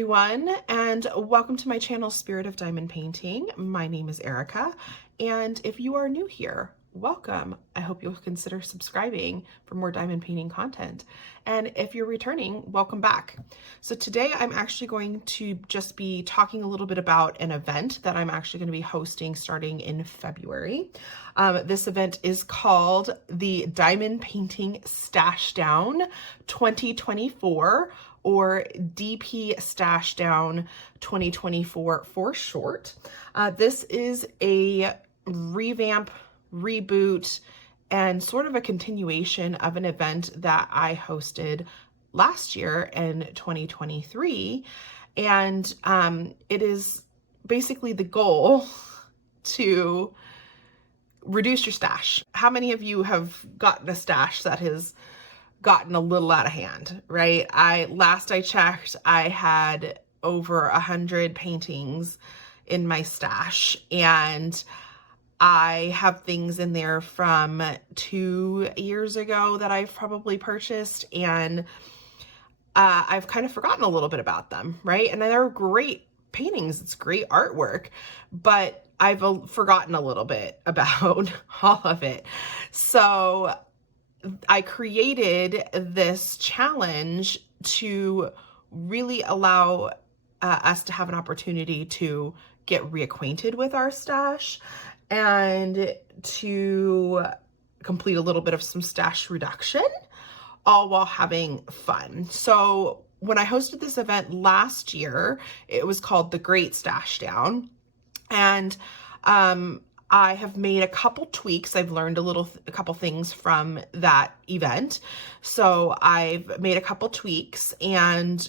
everyone, and welcome to my channel, Spirit of Diamond Painting. My name is Erika, and if you are new here, welcome. I hope you'll consider subscribing for more diamond painting content. And if you're returning, welcome back. So today I'm actually going to just be talking a little bit about an event that I'm actually going to be hosting starting in February. This event is called the Diamond Painting Stashdown 2024, or DP Stashdown 2024 for short. This is a revamp, reboot, and sort of a continuation of an event that I hosted last year in 2023. And it is basically the goal to reduce your stash. How many of you have gotten a stash that has gotten a little out of hand, right? Last I checked, I had over 100 paintings in my stash, and I have things in there from 2 years ago that I've probably purchased, and I've kind of forgotten a little bit about them, right? And they're great paintings, it's great artwork, but I've forgotten a little bit about all of it. So I created this challenge to really allow us to have an opportunity to get reacquainted with our stash and to complete a little bit of some stash reduction, all while having fun. So when I hosted this event last year, it was called the Great Stashdown, and I have made a couple tweaks. I've learned a couple things from that event. So I've made a couple tweaks and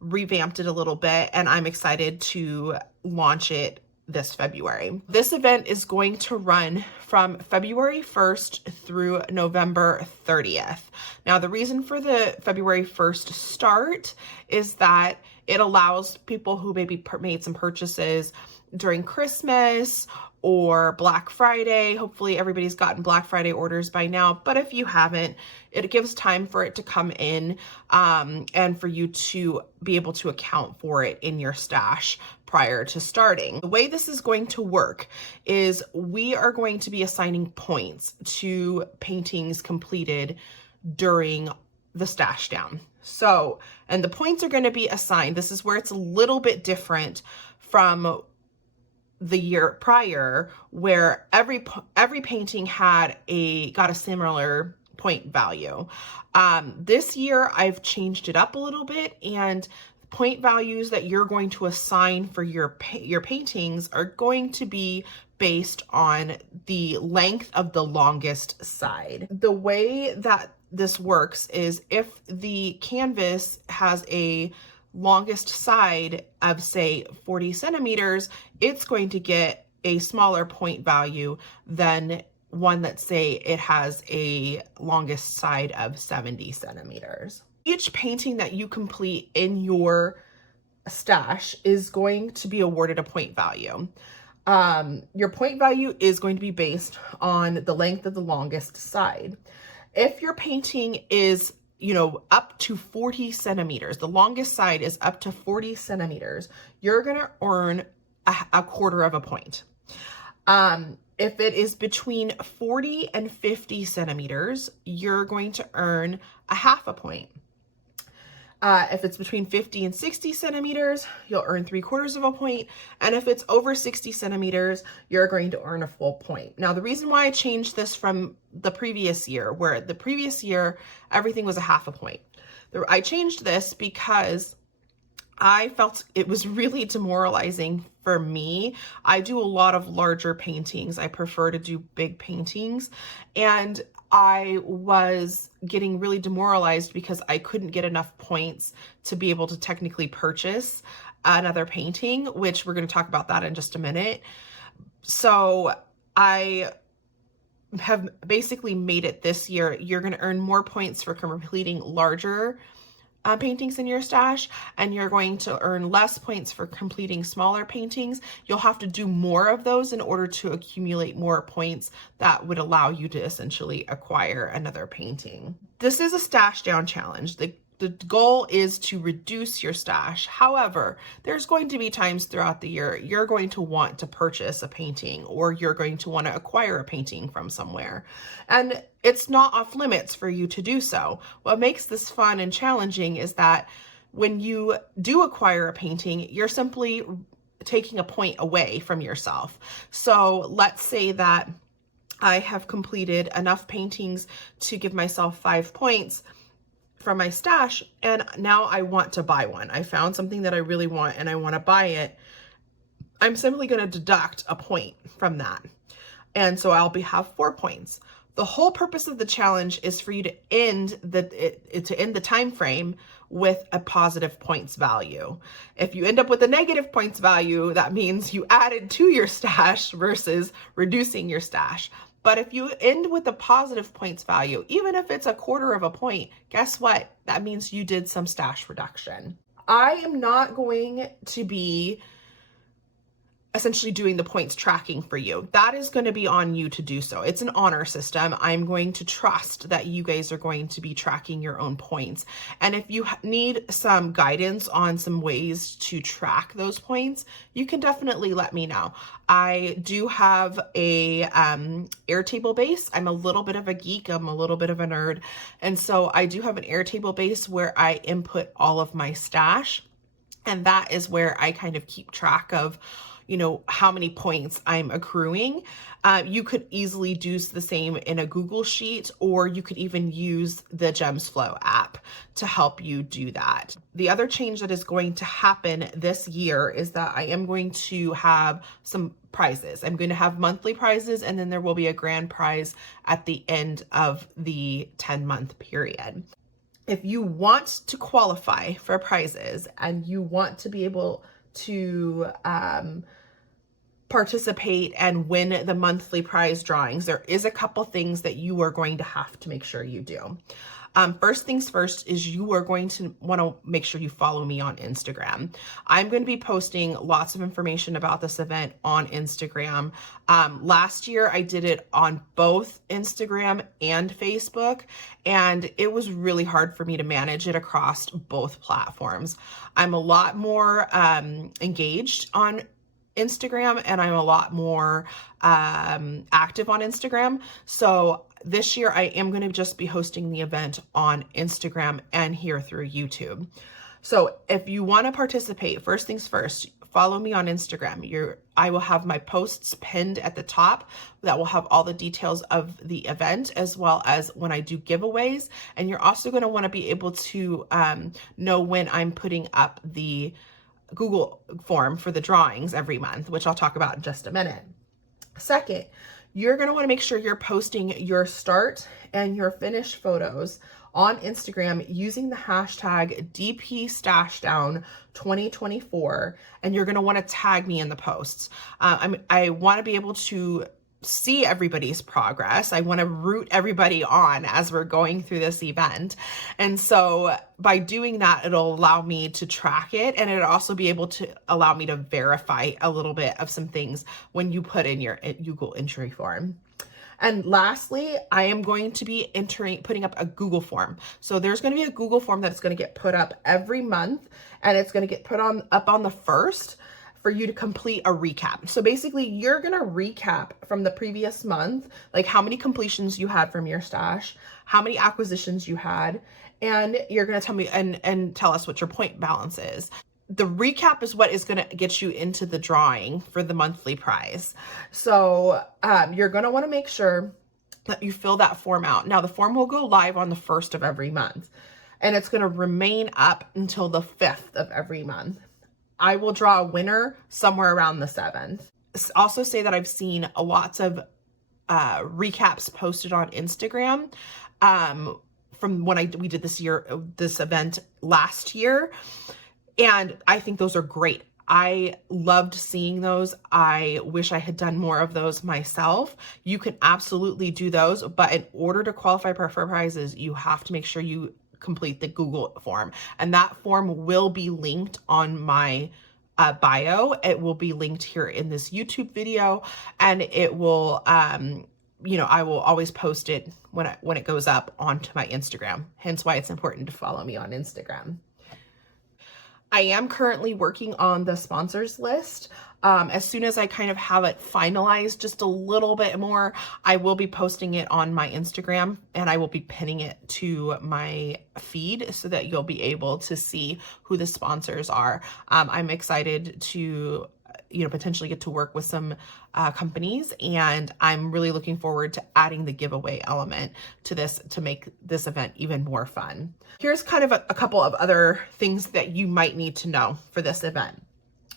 revamped it a little bit, and I'm excited to launch it this February. This event is going to run from February 1st through November 30th. Now, the reason for the February 1st start is that it allows people who maybe made some purchases during Christmas or Black Friday. Hopefully everybody's gotten Black Friday orders by now, but if you haven't, it gives time for it to come in and for you to be able to account for it in your stash prior to starting. The way this is going to work is we are going to be assigning points to paintings completed during the Stashdown. So, and the points are going to be assigned. This is where it's a little bit different from the year prior, where every painting got a similar point value. This year I've changed it up a little bit, and point values that you're going to assign for your paintings are going to be based on the length of the longest side. The way that this works is if the canvas has a longest side of, say, 40 centimeters, it's going to get a smaller point value than one that, say, it has a longest side of 70 centimeters. Each painting that you complete in your stash is going to be awarded a point value. Your point value is going to be based on the length of the longest side. If your painting is up to 40 centimeters, the longest side is up to 40 centimeters, you're going to earn a quarter of a point. If it is between 40 and 50 centimeters, you're going to earn a half a point. If it's between 50 and 60 centimeters, you'll earn 3/4 of a point. And if it's over 60 centimeters, you're going to earn a full point. Now, the reason why I changed this from the previous year, where the previous year, everything was a half a point. I changed this because I felt it was really demoralizing for me. I do a lot of larger paintings. I prefer to do big paintings, and I was getting really demoralized because I couldn't get enough points to be able to technically purchase another painting, which we're going to talk about that in just a minute. So I have basically made it this year, you're going to earn more points for completing larger paintings in your stash, and you're going to earn less points for completing smaller paintings. You'll have to do more of those in order to accumulate more points that would allow you to essentially acquire another painting. This is a Stashdown challenge. The The goal is to reduce your stash. However, there's going to be times throughout the year you're going to want to purchase a painting, or you're going to want to acquire a painting from somewhere. And it's not off limits for you to do so. What makes this fun and challenging is that when you do acquire a painting, you're simply taking a point away from yourself. So let's say that I have completed enough paintings to give myself 5 points from my stash, and now I want to buy one. I found something that I really want and I want to buy it. I'm simply going to deduct a point from that. And so I'll have 4 points. The whole purpose of the challenge is for you to end the time frame with a positive points value. If you end up with a negative points value, that means you added to your stash versus reducing your stash. But if you end with a positive points value, even if it's 1/4 of a point, guess what? That means you did some stash reduction. I am not going to be essentially doing the points tracking for you. That is going to be on you to do so. It's an honor system. I'm going to trust that you guys are going to be tracking your own points. And if you need some guidance on some ways to track those points, you can definitely let me know. I do have a Airtable base. I'm a little bit of a geek. I'm a little bit of a nerd. And so I do have an Airtable base where I input all of my stash. And that is where I kind of keep track of how many points I'm accruing. You could easily do the same in a Google Sheet, or you could even use the GemsFlow app to help you do that. The other change that is going to happen this year is that I am going to have some prizes. I'm going to have monthly prizes, and then there will be a grand prize at the end of the 10-month period. If you want to qualify for prizes and you want to be able to participate and win the monthly prize drawings, there is a couple things that you are going to have to make sure you do. First things first is you are going to want to make sure you follow me on Instagram. I'm going to be posting lots of information about this event on Instagram. Last year I did it on both Instagram and Facebook, and it was really hard for me to manage it across both platforms. I'm a lot more engaged on Instagram, and I'm a lot more active on Instagram. So this year I am going to just be hosting the event on Instagram and here through YouTube. So if you want to participate, first things first, follow me on Instagram. I will have my posts pinned at the top that will have all the details of the event, as well as when I do giveaways. And you're also going to want to be able to know when I'm putting up the Google form for the drawings every month, which I'll talk about in just a minute. Second, you're going to want to make sure you're posting your start and your finish photos on Instagram using the hashtag DP Stashdown2024, and you're going to want to tag me in the posts. I want to be able to see everybody's progress. I want to root everybody on as we're going through this event. And so by doing that, it'll allow me to track it, and it'll also be able to allow me to verify a little bit of some things when you put in your Google entry form. And lastly, I am going to be putting up a Google form. So there's going to be a Google form that's going to get put up every month, and it's going to get put up on the 1st for you to complete a recap. So basically you're going to recap from the previous month, like how many completions you had from your stash, how many acquisitions you had, and you're going to tell me and tell us what your point balance is. The recap is what is going to get you into the drawing for the monthly prize. So you're going to want to make sure that you fill that form out. Now the form will go live on the 1st of every month, and it's going to remain up until the 5th of every month. I will draw a winner somewhere around the 7th. Also say that I've seen lots of recaps posted on Instagram from when we did this event last year. And I think those are great. I loved seeing those. I wish I had done more of those myself. You can absolutely do those, but in order to qualify for prizes, you have to make sure you complete the Google form, and that form will be linked on my bio. It will be linked here in this YouTube video, and it will I will always post it when it goes up onto my Instagram, hence why it's important to follow me on Instagram. I am currently working on the sponsors list. As soon as I kind of have it finalized just a little bit more, I will be posting it on my Instagram, and I will be pinning it to my feed so that you'll be able to see who the sponsors are. I'm excited to potentially get to work with some companies, and I'm really looking forward to adding the giveaway element to this to make this event even more fun. Here's kind of a couple of other things that you might need to know for this event.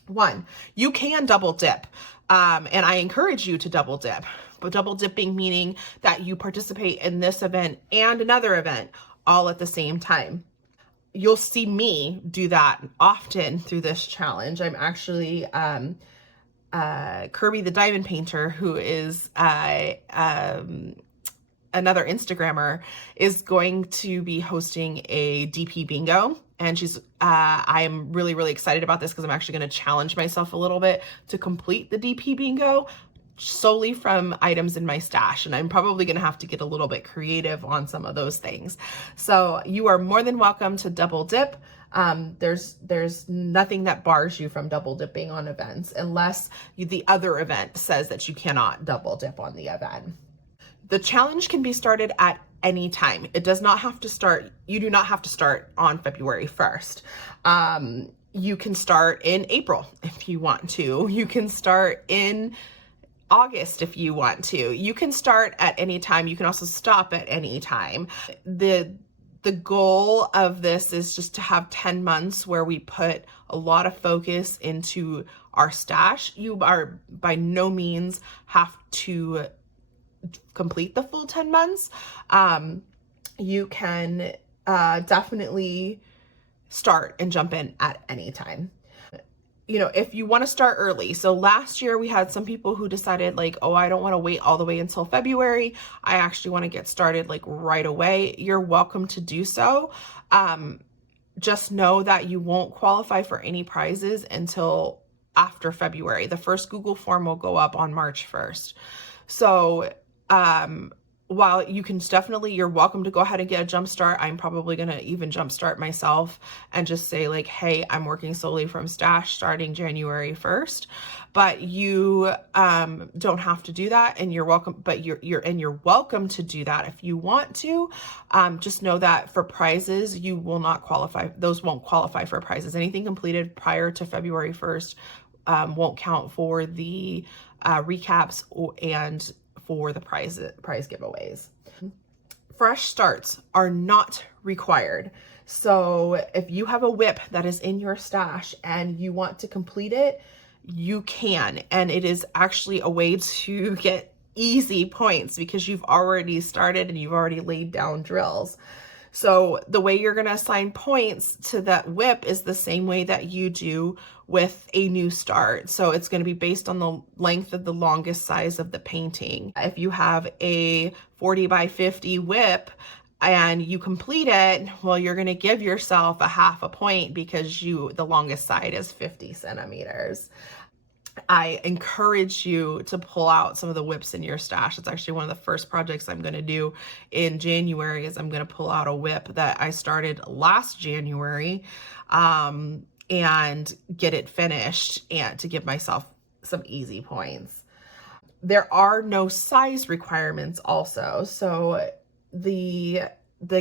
One, you can double dip, and I encourage you to double dip. But double dipping meaning that you participate in this event and another event all at the same time. You'll see me do that often through this challenge. I'm actually Kirby the Diamond Painter, who is another Instagrammer, is going to be hosting a DP bingo. And I'm really, really excited about this because I'm actually going to challenge myself a little bit to complete the DP bingo solely from items in my stash. And I'm probably going to have to get a little bit creative on some of those things. So you are more than welcome to double dip. There's nothing that bars you from double dipping on events unless the other event says that you cannot double dip on the event. The challenge can be started at any time. It does not have to start, you do not have to start on February 1st. You can start in April if you want to. You can start in August if you want to. You can start at any time. You can also stop at any time. The goal of this is just to have 10 months where we put a lot of focus into our stash. You are by no means have to complete the full 10 months. You can definitely start and jump in at any time. If you want to start early. So last year we had some people who decided like, oh, I don't want to wait all the way until February. I actually want to get started like right away. You're welcome to do so. Just know that you won't qualify for any prizes until after February. The first Google form will go up on March 1st. So, while you can you're welcome to go ahead and get a jump start. I'm probably going to even jump start myself and just say like, hey, I'm working solely from stash starting January 1st, but you, don't have to do that. And you're welcome, but you're welcome to do that if you want to. Just know that for prizes, you will not qualify. Those won't qualify for prizes. Anything completed prior to February 1st, won't count for the, recaps and for the prize giveaways. Fresh starts are not required. So if you have a whip that is in your stash and you want to complete it, you can. And it is actually a way to get easy points because you've already started and you've already laid down drills. So the way you're going to assign points to that whip is the same way that you do with a new start. So it's going to be based on the length of the longest size of the painting. If you have a 40 by 50 whip and you complete it, well, you're going to give yourself a half a point because the longest side is 50 centimeters. I encourage you to pull out some of the whips in your stash. It's actually one of the first projects I'm going to do in January is I'm going to pull out a whip that I started last January and get it finished and to give myself some easy points. There are no size requirements also. So the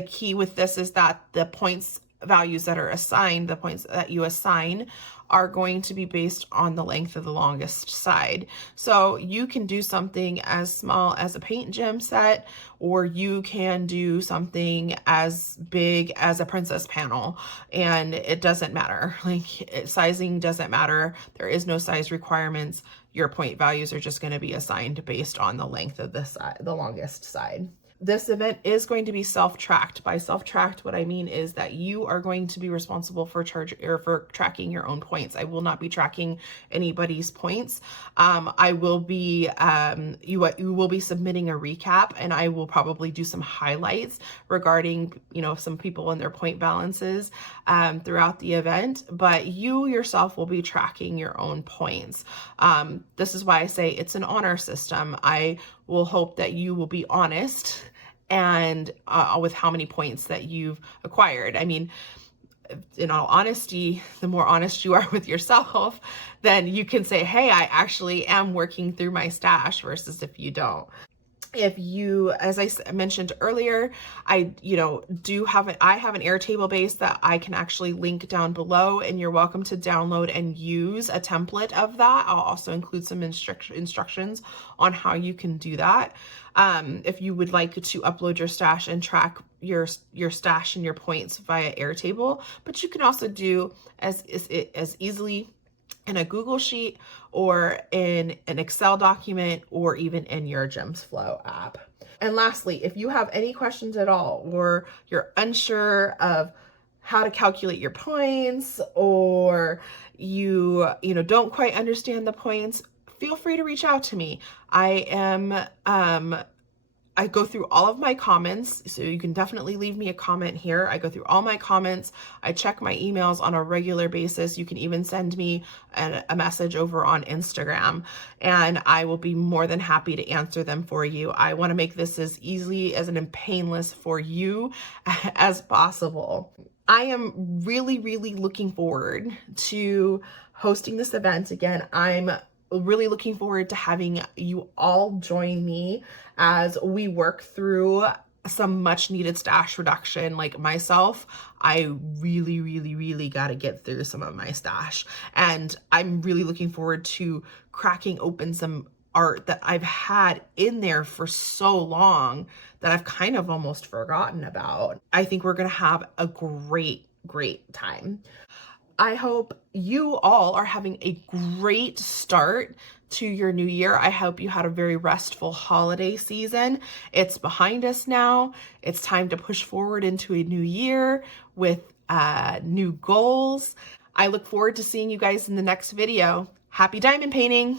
key with this is that the points values that are assigned, the points that you assign are going to be based on the length of the longest side. So you can do something as small as a paint gem set, or you can do something as big as a princess panel, and it doesn't matter. Like sizing doesn't matter. There is no size requirements. Your point values are just going to be assigned based on the length of the longest side. This event is going to be self-tracked. By self-tracked, what I mean is that you are going to be responsible for tracking your own points. I will not be tracking anybody's points. I will be, you will be submitting a recap, and I will probably do some highlights regarding, some people and their point balances throughout the event, but you yourself will be tracking your own points. This is why I say it's an honor system. I will hope that you will be honest and with how many points that you've acquired. I mean, in all honesty, the more honest you are with yourself, then you can say, hey, I actually am working through my stash, versus if you don't. If you, as I mentioned earlier, I have an Airtable base that I can actually link down below, and you're welcome to download and use a template of that. I'll also include some instructions on how you can do that. If you would like to upload your stash and track your stash and your points via Airtable, but you can also do as easily in a Google Sheet or in an Excel document or even in your Gems Flow app. And lastly, if you have any questions at all, or you're unsure of how to calculate your points, or you don't quite understand the points, feel free to reach out to me. I go through all of my comments, so you can definitely leave me a comment here. I go through all my comments. I check my emails on a regular basis. You can even send me a message over on Instagram, and I will be more than happy to answer them for you. I want to make this as easy and painless for you as possible. I am really, really looking forward to hosting this event again. I'm really looking forward to having you all join me as we work through some much needed stash reduction. Like myself, I really, really, really got to get through some of my stash, and I'm really looking forward to cracking open some art that I've had in there for so long that I've kind of almost forgotten about. I think we're going to have a great time. I hope you all are having a great start to your new year. I hope you had a very restful holiday season. It's behind us now. It's time to push forward into a new year with new goals. I look forward to seeing you guys in the next video. Happy diamond painting!